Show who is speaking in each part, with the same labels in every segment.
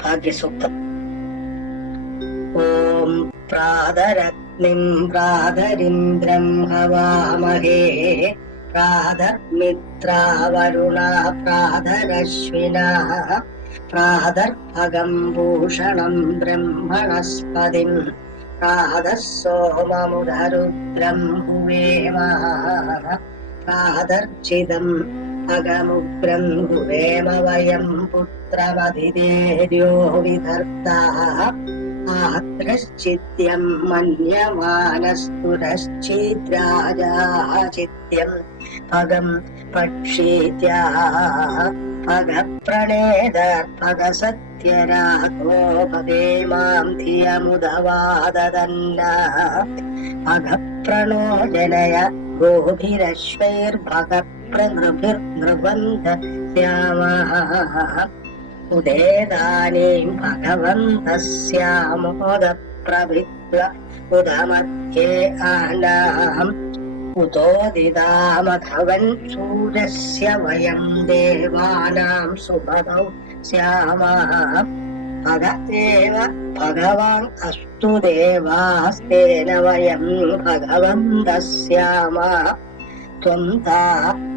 Speaker 1: ഭാഗ്യസൂക്തം ഓം പ്രാതരഗ്നിം പ്രാതരിന്ദ്രം ഹവാമഹേ പ്രാതർമിത്രാവരുണ പ്രാതരശ്വിന പ്രാതർഭഗം ഭൂഷണം ബ്രഹ്മണസ്പതിം പ്രാതः सोममुदरुद्रम् हुवेम प्रातर्चिदम् അകമുഗ്രം ഗുരേമവയം പുത്രപതിരേര്യോ വിധർത്താ ആത്രശ്ചിത്യം മന്യമാനസ്തുരശ്ചിദ്രാജാചിത്യം പകം പക്ഷീത്യ. പകപ്രണേതർപ്പകസത്യരാഘോപദേ മാം गोभिरश्वैर्भगप्रनृभिर्नृबन्ध श्यामः उदेदानीं भगवन्तः स्यामोदप्रभृ उदमध्ये आनम् उतोदिदामधवन् सूर्यस्य वयं देवानां सुभगौ श्यामः। भगतेव भगवान् अस्तु देवास्तेन वयम् भगवन्तः स्याम त्वम् ता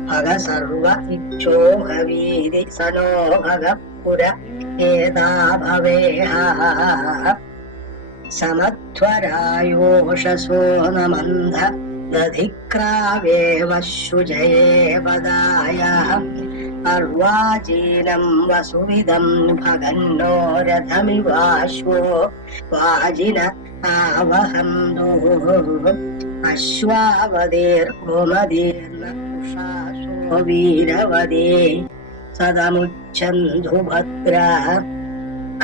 Speaker 1: भग सर्व इच्छो हवीरि स नो भग पुर एता भवेह। मन्द दधिक्रावेव शुजये पदाय അർവാചീനം വസുവിധം ഭഗന്നോ ഭഗന്നോരഥമിവാശ്വോ വാജിന ആവഹം അശ്വാവതേർഗോമതീർണുഷാസോ വീരവതേ. സദമുച്ഛന്ധു ഭദ്ര.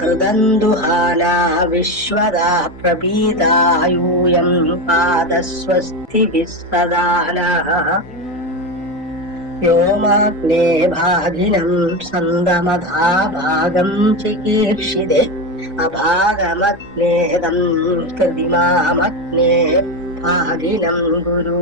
Speaker 1: കൃതന്തുഹാല വിശ്വദാ പ്രപീതായൂയം പാദസ്വസ്തി വിസ്സദാല వ్యోమాగ్నేభాధినం సందమధా భాగం చికీర్షిదే అభాగమగ్నేదం కృదిమామగ్నే భాధినం గురు